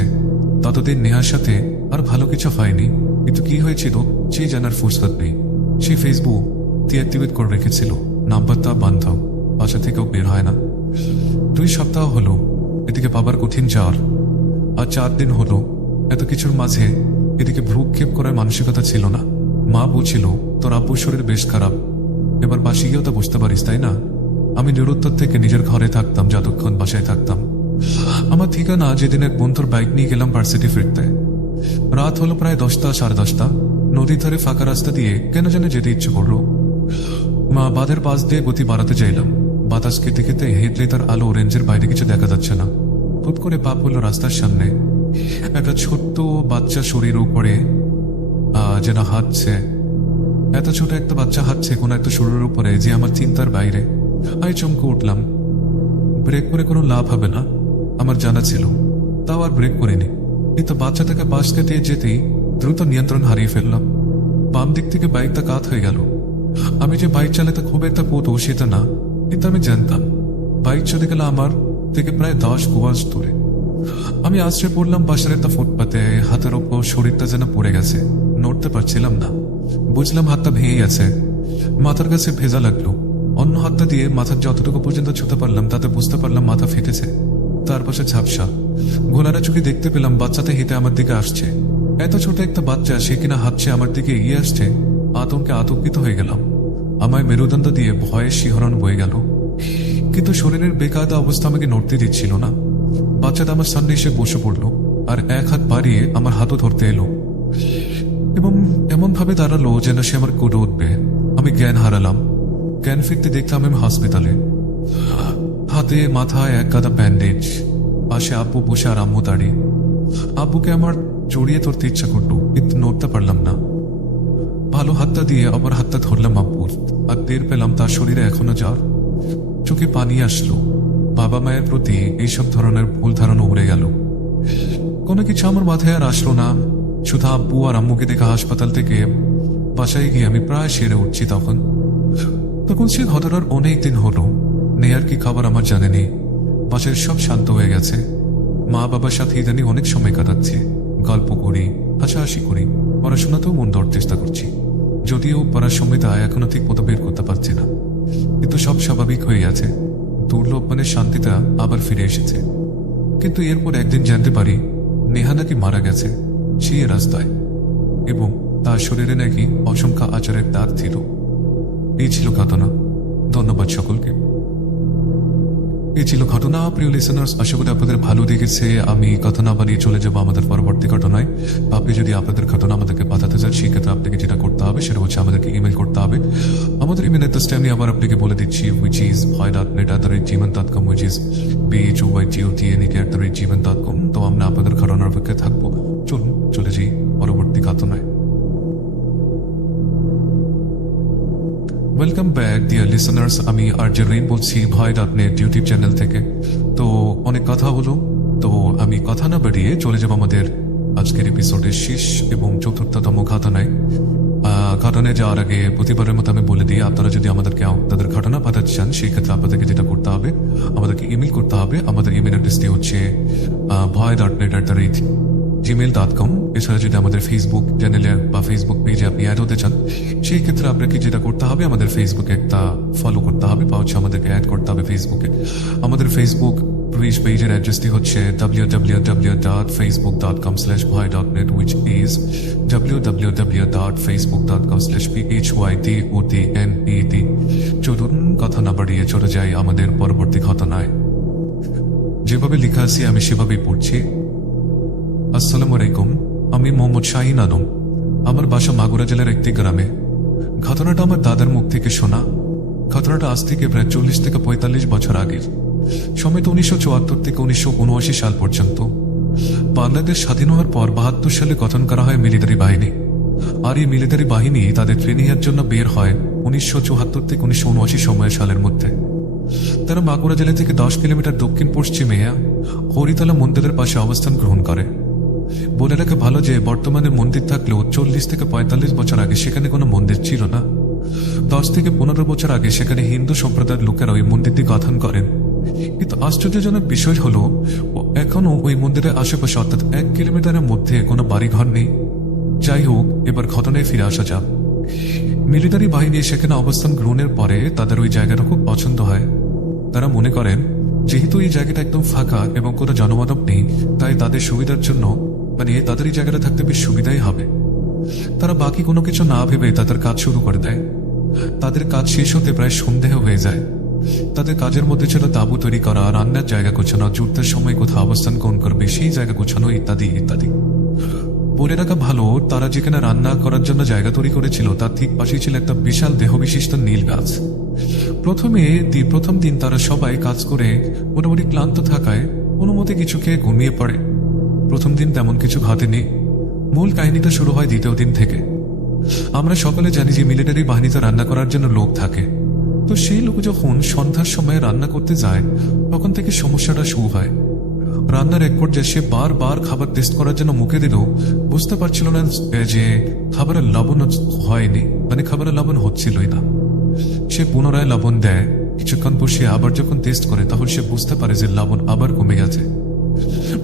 ততদিন নেহার সাথে আর ভালো কিছু হয়নি, কিন্তু কি হয়েছিল সেই জানার ফুরসত নেই। সেই ফেসবুক ডিঅ্যাক্টিভেট করে রেখেছিল, নাম্বারটা বন্ধ, বাসা থেকেও বের হয় না। 2 সপ্তাহ হলো, এদিকে বাবার কঠিন জ্বর, আর 4 দিন হলো। এত কিছুর মাঝে এদিকে ভ্রুক্ষেপ করার মানসিকতা ছিল না। মা বলছিল তোর আব্বুর শরীর বেশ খারাপ, এবার বাসে গিয়েও তা বুঝতে পারিস, তাই না? আমি নিরুত্তর থেকে নিজের ঘরে থাকতাম, যতক্ষণ বাসায় থাকতাম। আমার ঠিকানা যেদিন এক বন্ধুর বাইক নিয়ে গেলাম ভার্সিটি ফিরতে। রাত হলো প্রায় 10টা, 10:30। নদীর ধারে ফাঁকা রাস্তা দিয়ে কেন যেন যেতে ইচ্ছে করলো। মা বাঁধের পাশ দিয়ে গতি বাড়াতে চাইলাম। বাতাস খেতে খেতে হেডলাইটার আলো রেঞ্জের বাইরে কিছু দেখা যাচ্ছে না। হুট করে পা পড়ল রাস্তার সামনে। একটা ছোট্ট বাচ্চা শরীর উপরে যেন হাঁটছে। এত ছোট একটা বাচ্চা হাঁটছে কোনো একটা শরীরের উপরে, যে আমার চিন্তার বাইরে। আমি চমকে উঠলাম। ব্রেক করে কোনো লাভ হবে না আমার জানা ছিল, তাও আর ব্রেক করিনি। কিন্তু বাচ্চাটাকে পাশ কাটিয়ে যেতেই দ্রুত নিয়ন্ত্রণ হারিয়ে ফেললাম। বাম দিক থেকে বাইকটা কাত হয়ে গেল। আমি যে বাইক চালাতে খুব একটা পটু সেটা না, কিন্তু আমি জানতাম বাইক চলে গেল আমার থেকে প্রায় 10 গজ দূরে। আমি আশ্রয় পড়লাম বাসার একটা ফুটপাতে, হাতের ওপর শরীরটা যেন পড়ে গেছে, নড়তে পারছিলাম না। বুঝলাম হাতটা ভেঙে গেছে, মাথার কাছে ভেজা লাগলো। অন্য হাতটা দিয়ে মাথার যতটুকু পর্যন্ত ছুতে পারলাম তাতে বুঝতে পারলাম মাথা ফেটেছে। তার পাশে ঝাপসা। ঘোলারা চোখে দেখতে পেলাম বাচ্চাটা হেঁটে আমার দিকে আসছে। এত ছোট একটা বাচ্চা, সে কিনা হাঁটছে আমার দিকে এগিয়ে আসছে। আতঙ্কে আতঙ্কিত হয়ে গেলাম। আমায় মেরুদণ্ড দিয়ে ভয়ের শিহরণ বয়ে গেল, কিন্তু শরীরের বেকায়দা অবস্থা আমাকে নড়তে দিচ্ছিল না। বাচ্চাটা আমার সামনে এসে বসে পড়লো, আর এক হাত বাড়িয়ে আমার হাতও ধরতে এলো, এবং এমন ভাবে দাঁড়ালো যেন সে আমার কোটে উঠবে। আমি জ্ঞান হারালাম। জ্ঞান ফিরতে দেখলাম আমি হাসপাতালে। হাতে মাথায় এক গাদা ব্যান্ডেজ, পাশে আব্বু বসে আর আম্মু দাঁড়িয়ে। আব্বুকে আমার জড়িয়ে ধরতে ইচ্ছা করলো, কিন্তু নড়তে পারলাম না। ভালো হাতটা দিয়ে আবার হাতটা ধরলাম আব্বুর, আর টের পেলাম তার শরীরে এখনো জ্বর। চোখে পানি আসলো। বাবা মায়ের প্রতি এইসব ধরনের ভুল ধারণা উড়ে গেল। কোনো কিছু আমার মাথায় আর আসলো না। শুধু আব্বু আর আম্মুকে দেখে হাসপাতাল থেকে বাসায় গিয়ে আমি প্রায় সেরে উঠছি। তখন সে ঘটনার অনেক দিন হলো। নেয়ার কি খাবার আমার জানেনি। বাসায় সব শান্ত হয়ে গেছে। মা বাবার সাথে ইদানিং অনেক সময় কাটাচ্ছি, গল্প করি, হাসাহাসি করি, পড়াশোনাতেও মন দেওয়ার চেষ্টা করছি। যদিও পড়ার সময়টা এখনো ঠিক মতো বের করতে পারছি না, কিন্তু সব স্বাভাবিক হয়ে আছে। দুর্লভ মানে শান্তিটা আবার ফিরে এসেছে। কিন্তু এরপর একদিন জানতে পারি নেহা নাকি মারা গেছে সেই রাস্তায়, এবং তার শরীরে নাকি অসংখ্য আচারের দাগ ছিল। এই ছিল ঘটনা। ধন্যবাদ সকলকে। এই ছিল ঘটনা। প্রিয় লিসেনার্স, আশা করি আপনাদের ভালো লেগেছে। আমি কথা না বানিয়ে চলে যাবো আমাদের পরবর্তী ঘটনায়। আপনি যদি আপনাদের ঘটনা আমাদেরকে পাঠাতে চান, সেক্ষেত্রে আপনাকে যেটা করতে হবে সেটা হচ্ছে আমাদেরকে ইমেল করতে হবে। আমাদের ইমেল অ্যাড্রেসটা আমি আবার আপনাকে বলে দিচ্ছি, which is void.net@gmail.com, which is bhoytotnik@gmail.com। তো আমরা আপনাদের ঘটনার অপেক্ষায় থাকবো। চলুন চলে যাই পরবর্তী ঘটনায়। ওয়েলকাম ব্যাক ডিয়ার লিসেনার্স, আমি আরজে রেইন বলছি void.net ইউটিউব চ্যানেল থেকে। তো অনেক কথা হলো, তো আমি কথা না বাড়িয়ে চলে যাব আমাদের আজকের এপিসোডের শেষ এবং চতুর্থতম ঘটনায়। ঘটনায় যাওয়ার আগে প্রতিবারের মতো আমি বলে দিই, আপনারা যদি আমাদেরকে তাদের ঘটনা পাঠাতে চান, সেই ক্ষেত্রে আপনাদেরকে যেটা করতে হবে, আমাদেরকে ইমেল করতে হবে। আমাদের ইমেল অ্যাড্রেসটি হচ্ছে void.net@gmail.com। এছাড়া যদি আমাদের ফেসবুক চ্যানেলে বা ফেসবুক পেজে আপনি অ্যাড হতে চান, সেই ক্ষেত্রে আপনাকে যেটা করতে হবে, আমাদের ফেসবুকে একটা ফলো করতে হবে, বা হচ্ছে আমাদেরকে অ্যাড করতে হবে ফেসবুকে। আমাদের ফেসবুক এই পেজের অ্যাড্রেসটি হচ্ছে www.facebook.com/bhoy.net, which is www.facebook.com/phydodnet। চলুন কথা না বাড়িয়ে চলে যাই আমাদের পরবর্তী ঘটনায়। যেভাবে লেখা আছে আমি সেভাবেই পড়ছি। আসসালামু আলাইকুম, আমি মোহাম্মদ শাহিন আলম। আমার বাসা মাগুরা জেলার একটি গ্রামে। ঘটনাটা আমার দাদার মুখ থেকে শোনা। ঘটনাটা আজ থেকে প্রায় 40 থেকে 45 বছর আগের। সময় তো 1974 থেকে 1979 সাল পর্যন্ত। বাংলাদেশ স্বাধীন হওয়ার পর 72 সালে গঠন করা হয় মিলিটারি বাহিনী। আর এই মিলিটারি বাহিনী তাদের ট্রেনিংয়ের জন্য বের হয় 1974 থেকে 1979 সালের মধ্যে। তারা মাগুরা জেলা থেকে 10 কিলোমিটার দক্ষিণ পশ্চিমে হরিতলা মন্দিরের পাশে অবস্থান গ্রহণ করে। বলে রাখা ভালো যে বর্তমানে মন্দির থাকলেও 40 থেকে 45 বছর আগে সেখানে কোনো মন্দির ছিল না। 10 থেকে 15 বছর আগে সেখানে হিন্দু সম্প্রদায়ের লোকেরা ওই মন্দিরটি গঠন করেন। কিন্তু আশ্চর্যজনক বিষয় হলো এখনো ওই মন্দিরের আশেপাশে অর্থাৎ 1 কিলোমিটারের মধ্যে কোনো বাড়িঘর নেই। যাই হোক, এবার ঘটনায় ফিরে আসা যাক। মিলিটারি বাহিনী সেখানে অবস্থান গ্রহণের পরে তাদের ওই জায়গাটা খুব পছন্দ হয়। তারা মনে করেন যেহেতু এই জায়গাটা একদম ফাঁকা এবং কোনো জনমানব নেই, তাই তাদের সুবিধার জন্য তাদের এই জায়গাটা থাকতে বেশ সুবিধাই হবে। তারা বাকি কোনো কিছু না ভেবে তাদের কাজ শুরু করে দেয়। তাদের কাজ শেষ হতে প্রায় সন্দেহ হয়ে যায়। তাদের কাজের মধ্যে ছিল তাঁবু তৈরি করা, রান্নার জায়গা গোছানো, যুদ্ধের সময় কোথাও অবস্থান গ্রহণ করবে সেই জায়গা গোছানো ইত্যাদি ইত্যাদি। বলে রাখা ভালো, তারা যেখানে রান্না করার জন্য জায়গা তৈরি করেছিল তার ঠিক পাশেই ছিল একটা বিশাল দেহবিশিষ্ট নীল গাছ। প্রথম দিন তারা সবাই কাজ করে মোটামুটি ক্লান্ত থাকায় কোনো মতে কিছু খেয়ে ঘুমিয়ে পড়ে। প্রথম দিন তেমন কিছু ঘটেনি। মূল কাহিনীটা শুরু হয় দ্বিতীয় দিন থেকে। আমরা সকলে জানি যে মিলিটারি বাহিনীতে রান্না করার জন্য লোক থাকে। তো সেই লোক যখন সন্ধ্যার সময় রান্না করতে যায় তখন থেকে সমস্যাটা শুরু হয়। রান্নার এক পর্যায়ে সে বারবার খাবার টেস্ট করার জন্য মুখে দিলেও বুঝতে পারছিল না যে খাবারের লবণ হয়নি, খাবারের লবণ হচ্ছিলই না। সে পুনরায় লবণ দেয়। কিছুক্ষণ পর সে আবার যখন টেস্ট করে তখন সে বুঝতে পারে যে লবণ আবার কমে গেছে।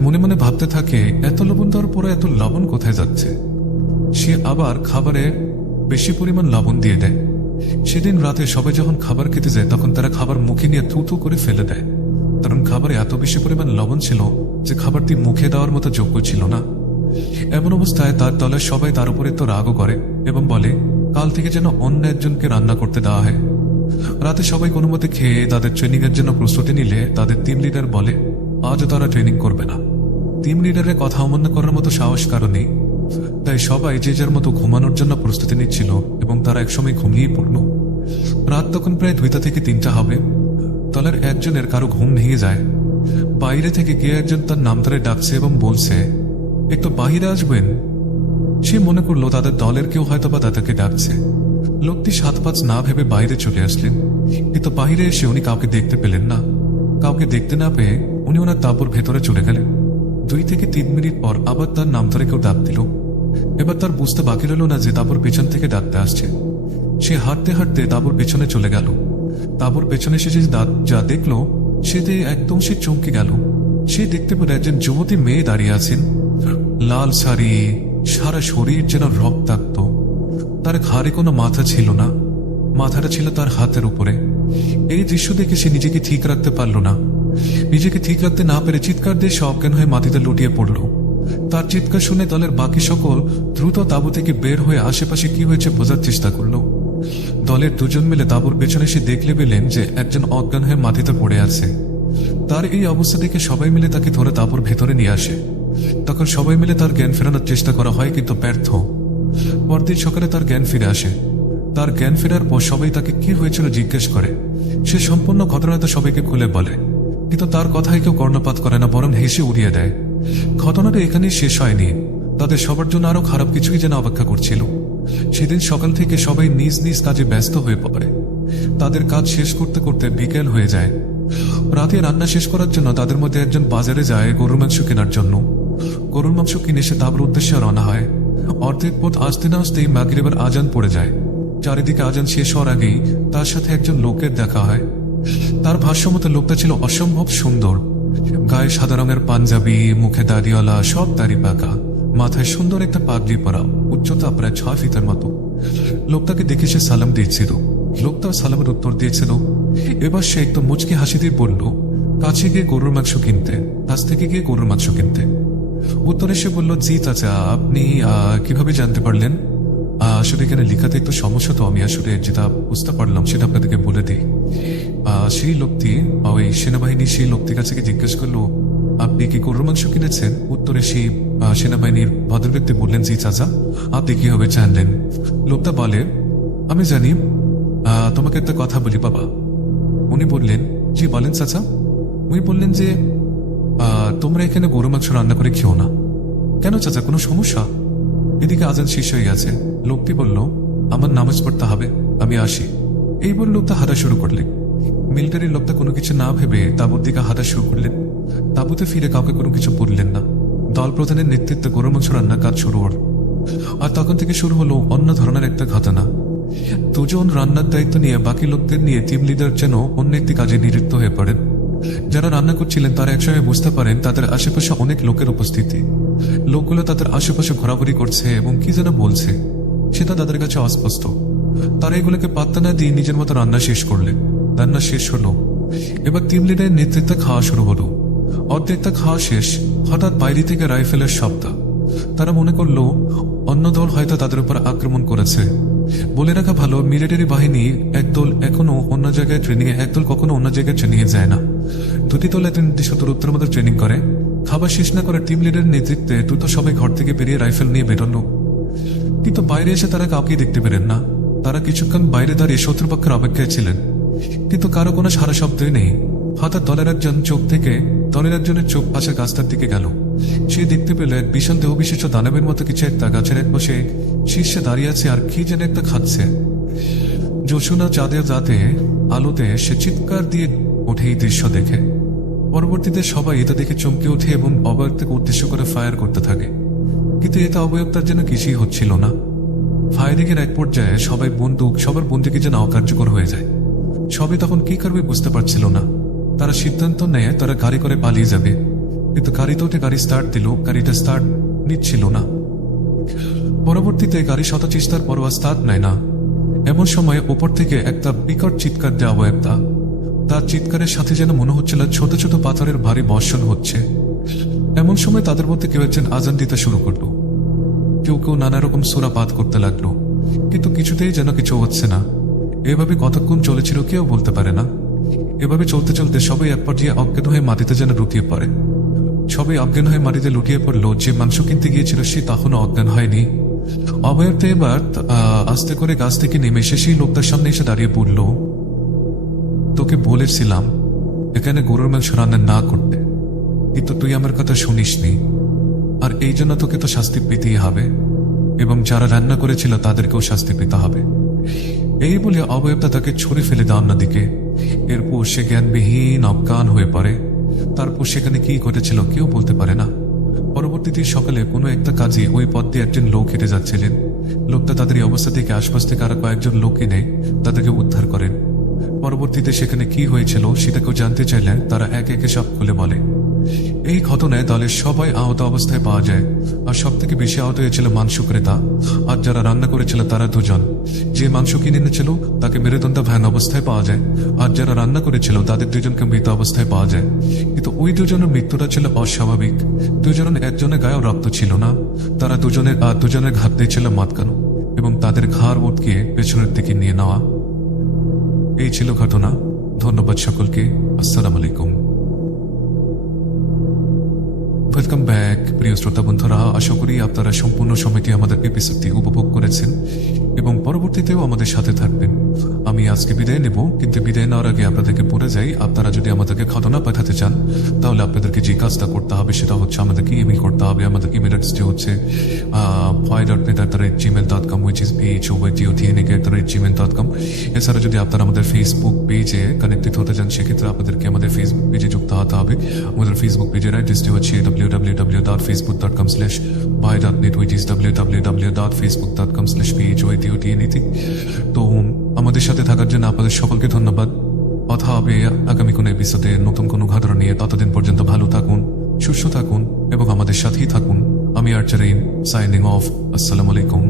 মনে মনে ভাবতে থাকে এত লবণ দেওয়ার পরে এত লবণ কোথায় যাচ্ছে। সে আবার খাবারে বেশি পরিমাণ লবণ দিয়ে দেয়। সেদিন রাতে সবাই যখন খাবার খেতে যায় তখন তারা খাবার মুখে নিয়ে থু থু করে ফেলে দেয়, কারণ খাবারে এত বেশি পরিমাণ লবণ ছিল যে খাবারটি মুখে দেওয়ার মতো যোগ্য ছিল না। এমন অবস্থায় তার দলের সবাই তার উপরে তো রাগও করে এবং বলে কাল থেকে যেন অন্য একজনকে রান্না করতে দেওয়া হয়। রাতে সবাই কোনো মতে খেয়ে তাদের ট্রেনিং এর জন্য প্রস্তুতি নিলে তাদের টিম লিডার বলে আজও তারা ট্রেনিং করবে না। টিম লিডারের কথা অমান্য করার মতো সাহস কারো নেই। তাই সবাই যে যার মতো ঘুমানোর জন্য প্রস্তুতি নিচ্ছিল এবং তারা একসময় ঘুমিয়েই পড়ল। রাত তখন প্রায় 2টা থেকে 3টা হবে। দলের একজনের কারো ঘুম ভেঙে যায়। বাইরে থেকে কে একজন তার নাম ধরে ডাকছে এবং বলছে একটু বাহিরে আসবেন। সে মনে করলো তাদের দলের কেউ হয়তো বা তাদেরকে ডাকছে। লোকটি 7-5 না ভেবে বাইরে চলে আসলেন, কিন্তু বাহিরে এসে উনি কাউকে দেখতে পেলেন না। কাউকে দেখতে না পেয়ে উনি ওনার তাঁবুর ভেতরে চলে গেলেন। 2 থেকে 3 মিনিট পর আবার তার নাম ধরে কেউ ডাক দিল। এবার তার বুঝতে বাকি রইল না যে তাঁবুর পেছন থেকে ডাকতে আসছে। সে হাঁটতে হাঁটতে তাঁবুর পেছনে চলে গেল। তাঁবুর পেছনে সে যা দেখলো সেতে একদম সে চমকে গেল। সে দেখতে পেল একজন যুবতী মেয়ে দাঁড়িয়ে আছেন, লাল শাড়ি, সারা শরীর যেন রক্তাক্ত। তার ঘাড়ে কোনো মাথা ছিল না, মাথাটা ছিল তার হাতের উপরে। এই দৃশ্য দেখে সে নিজেকে ঠিক রাখতে পারল না। নিজেকে ঠিক রাখতে না পেরে চিৎকার দিয়ে সে অজ্ঞান হয়ে মাটিতে লুটিয়ে পড়ল। তার চিৎকার শুনে দলের বাকি সকল দ্রুত তাঁবু থেকে বের হয়ে আশেপাশে কি হয়েছে বোঝার চেষ্টা করল। দলের দুজন মিলে তাঁবুর পেছনে এসে দেখলে পেলেন যে একজন অজ্ঞান হয়ে মাটিতে পড়ে আছে। তার এই অবস্থা দেখে সবাই মিলে তাকে ধরে তাঁবুর ভেতরে নিয়ে আসে। তখন সবাই মিলে তার জ্ঞান ফেরানোর চেষ্টা করা হয়, কিন্তু ব্যর্থ। পরদিন সকালে তার জ্ঞান ফিরে আসে। তার জ্ঞান ফেরার পর সবাই তাকে কি হয়েছিল জিজ্ঞেস করে। সে সম্পূর্ণ ঘটনাটা সবাইকে খুলে বলে, কিন্তু তার কথায় কেউ কর্ণপাত করে না, বরং হেসে উড়িয়ে দেয়। ঘটনাটা এখানেই শেষ হয়নি। তাদের সবার জন্য আরো খারাপ কিছুই যেন অপেক্ষা করছিল। সেদিন সকাল থেকে সবাই নিজ নিজ কাজে ব্যস্ত হয়ে পড়ে। তাদের কাজ শেষ করতে করতে বিকেল হয়ে যায়। রাতে রান্না শেষ করার জন্য তাদের মধ্যে একজন বাজারে যায় গরুর মাংস কেনার জন্য। গরুর মাংস কিনে সে তাঁবুর উদ্দেশ্যে রওনা হয়। অর্ধেক পথ আসতে না আসতেই মাগরিবের আজান পড়ে যায়। চারিদিকে আজান শেষ হওয়ার আগেই তার সাথে একজন লোকের দেখা হয়। তার ভাষ্যমতে লোকটা ছিল অসম্ভব সুন্দর। গায়ে সাদা রঙের পাঞ্জাবি, মুখে দাড়িওয়ালা, সব দাড়ি পাকা, মাথায় সুন্দর একটা পাগড়ি পরা, উচ্চতা প্রায় 6 ফিটের মতো। লোকটাকে দেখে সে সালাম দিয়েছিল। লোকটাও সালামের উত্তর দিয়েছিল। এবার সে একটু মুচকি হাসি দিয়ে বলল, কাছে গিয়ে গরুর মাংস কিনতে, কাছ থেকে গিয়ে গরুর মাংস কিনতে। উত্তরে সে বলল, জি চাচা, আপনি কিভাবে জানতে পারলেন? আসলে এখানে লেখাতে একটু সমস্যা, তো আমি আসলে যেটা বুঝতে পারলাম সেটা আপনাদেরকে বলে দিই। সেই লোকটি, ওই সেনাবাহিনীর সেই লোকটির কাছে গিয়ে জিজ্ঞেস করলো, আপনি কি গরুর মাংস কিনেছেন? উত্তরে সেই সেনাবাহিনীর ভদ্র ব্যক্তি বললেন, জি চাচা। আপনি কিভাবে জানলেন? লোকটা বলে, আমি জানি। তোমাকে একটা কথা বলি বাবা। উনি বললেন, জি বলেন চাচা। উনি বললেন যে তোমরা এখানে গরু মাংস রান্না করে খেও না। কেন চাচা, কোনো সমস্যা? এদিকে আজান শেষ হয়ে গেছে। লোকটি বলল, আমার নামাজ পড়তে হবে, আমি আসি। এই বলে লোকটা হাঁটা শুরু করলেন। মিলিটারির লোকটা কোনো কিছু না ভেবে তাঁবুর দিকে হাঁটা শুরু করলেন। তাঁবুতে ফিরে কাউকে কোনো কিছু বললেন না। দল প্রধানের নেতৃত্বে গরু মাংস রান্নার কাজ শুরু হল। আর তখন থেকে শুরু হলো অন্য ধরনের একটা ঘটনা। দুজন রান্নার দায়িত্ব নিয়ে বাকি লোকদের নিয়ে টিম লিডার যেন অন্য একটি কাজে নিযুক্ত হয়ে পড়েন। যারা রান্না করছিলেন তারা একসময় বুঝতে পারেন তাদের আশেপাশে অনেক লোকের উপস্থিতি। লোকগুলো তাদের আশেপাশে ঘোরাঘুরি করছে এবং কি যেন বলছে, সেটা তাদের কাছে অস্পষ্ট। তারা এগুলোকে পাত্তা না দিয়ে নিজের মতো রান্না শেষ করলেন। রান্না শেষ হলো। এবার টিম লিডারের নেতৃত্বে খাওয়া শুরু হলো। অর্ধেকটা খাওয়া শেষ, হঠাৎ বাইরে থেকে রাইফেলের শব্দ। তারা মনে করলো অন্য দল হয়তো তাদের উপর আক্রমণ করেছে। বলে রাখা ভালো, মিলিটারি বাহিনী একদল এখনো অন্য জায়গায় ট্রেনিং এ, একদল কখনো অন্য জায়গায় ট্রেনিং এ যায় না। দুটি দল একটা নির্দিষ্ট দূরত্বের মধ্যে ট্রেনিং করে। খাবার শেষ না করে টিম লিডারের নেতৃত্বে দ্রুত সবাই ঘর থেকে বেরিয়ে রাইফেল নিয়ে বেরোলো। কিন্তু বাইরে এসে তারা কাউকে দেখতে পেলেন না। তারা কিছুক্ষণ বাইরে দাঁড়িয়ে শত্রুপক্ষের অপেক্ষায় ছিলেন, কিন্তু কারো কোনো সারা শব্দই নেই। হঠাৎ দলের একজনের চোখ পাশে গাছটার দিকে গেল। সে দেখতে পেল এক বিশাল দেহবিশিষ্ট দানবের মতো কিছু একটা গাছের এক বসে শীর্ষে দাঁড়িয়ে আছে আর কি যেন একটা খাচ্ছে। জোছনা চাঁদের রাতে আলোতে সে চিৎকার দিয়ে ওঠে এই দৃশ্য দেখে। পরবর্তীতে সবাই এটা দেখে চমকে ওঠে এবং অবয়বটাকে উদ্দেশ্য করে ফায়ার করতে থাকে, কিন্তু এটা অবয়বটার যেন কিছুই হচ্ছিল না। ফায়ারিংয়ের এক পর্যায়ে সবার বন্দুকি যেন অকার্যকর হয়ে যায়। সবাই তখন কি করবে বুঝতে পারছিল না। তারা সিদ্ধান্ত নেয় তারা গাড়ি করে পালিয়ে যাবে, কিন্তু গাড়িতে উঠে গাড়ি স্টার্ট দিল, গাড়িটা স্টার্ট নিচ্ছিল না। পরবর্তীতে গাড়ি শত চেষ্টার পরও স্টার্ট নেয় না। এমন সময় ওপর থেকে একটা বিকট চিৎকার দেওয়া একটা, তার চিৎকারের সাথে যেন মনে হচ্ছিল ছোট ছোট পাথরের ভারী বর্ষণ হচ্ছে। এমন সময় তাদের মধ্যে কেউ একজন আজান দিতে শুরু করলো। কেউ কেউ নানা রকম সূরা পাঠ করতে লাগলো, কিন্তু কিছুতেই যেন কিছু হচ্ছে না। এভাবে কতক্ষণ চলেছিল কেউ বলতে পারে না। এভাবে চলতে চলতে সবাই এক পর্যায়ে অজ্ঞান হয়ে মাটিতে যেন লুটিয়ে পড়ে। সবাই অজ্ঞান হয়ে মাটিতে লুটিয়ে পড়লো। যে মাংস কিনতে গিয়েছিল সে তখনও অজ্ঞান হয়নি। অবয়বটা এবার আস্তে করে গাছ থেকে নেমে এসে সেই লোকটার সামনে এসে দাঁড়িয়ে পড়ল, তোকে বলেছিলাম এখানে গরুর মাংস রান্না না করতে, কিন্তু তুই আমার কথা শুনিসনি, আর এই জন্য তোকে তো শাস্তি পেতেই হবে, এবং যারা রান্না করেছিল তাদেরকেও শাস্তি পেতে হবে। এই বলে অবয়বটা তাকে ছুঁড়ে ফেলে দেয় অন্যদিকে। এরপর সে জ্ঞানবিহীন অজ্ঞান হয়ে পড়ে। তারপর সেখানে কি ঘটেছিল কেউ বলতে পারে না। পরবর্তীতে সকালে কোনো একটা কাজে ওই পথ দিয়ে একজন লোক হেঁটে যাচ্ছিলেন। লোকটা তাদের এই অবস্থা থেকে আশপাশ থেকে আরো কয়েকজন লোক এনে তাদেরকে উদ্ধার করেন। পরবর্তীতে সেখানে কি হয়েছিল সেটাকেও জানতে চাইলেন। তারা একে একে সব খুলে বলে। এই ঘটনায় দলের সবাই আহত অবস্থায় পাওয়া যায়, আর সব থেকে বেশি আহত হয়েছিল মাংস ক্রেতা, আর যারা রান্না করেছিল তারা দুজন। যে মাংস কিনে এনেছিল তাকে মেরুদণ্ড ভ্যান অবস্থায় পাওয়া যায়, আর যারা রান্না করেছিল তাদের দুজনকে মৃত অবস্থায় পাওয়া যায়। কিন্তু ওই দুজনের মৃত্যুটা ছিল অস্বাভাবিক। একজনের গায়েও রক্ত ছিল না। তারা দুজনের ঘাত ছিল মাতকানো, এবং তাদের ঘাড় উটকিয়ে পেছনের দিকে নিয়ে নেওয়া। এই ছিল ঘটনা। ধন্যবাদ সকলকে। আসসালামু আলাইকুম। ওয়েলকাম ব্যাক প্রিয় শ্রোতা বন্ধুরা, আশা করি আপনারা সম্পূর্ণ সময়টি আমাদের এপিসোডটি উপভোগ করেছেন এবং পরবর্তীতেও আমাদের সাথে থাকবেন। আমি আজকে বিদায় নেব, কিন্তু বিদায় নেওয়ার আগে আপনাদেরকে বলে যাই, আপনারা যদি আমাদেরকে ঘটনা পাঠাতে চান তাহলে আপনাদেরকে যে কাজটা করতে হবে সেটা হচ্ছে আমাদেরকে ইমেল করতে হবে। আমাদের ইমেল অ্যাড্রেসটি হচ্ছে void.net@gmail.com, which is voidotnik@gmail.com। এছাড়া যদি আপনারা আমাদের ফেসবুক পেজে কানেক্টেড হতে চান সেক্ষেত্রে আপনাদেরকে আমাদের ফেসবুক পেজে যুক্ত হতে হবে। আমাদের ফেসবুক পেজের অ্যাড্রেসটি হচ্ছে www.facebook.com/void.net, which is www.facebook.com/voidotnik। তো আমাদের সাথে থাকার জন্য আপনাদের সকলকে ধন্যবাদ। কথা হবে আগামী কোনো এপিসোডে নতুন কোনো ঘটনা নিয়ে। ততদিন পর্যন্ত ভালো থাকুন, সুস্থ থাকুন এবং আমাদের সাথেই থাকুন। আমি আর্চারিন সাইনিং অফ। আসসালামু আলাইকুম।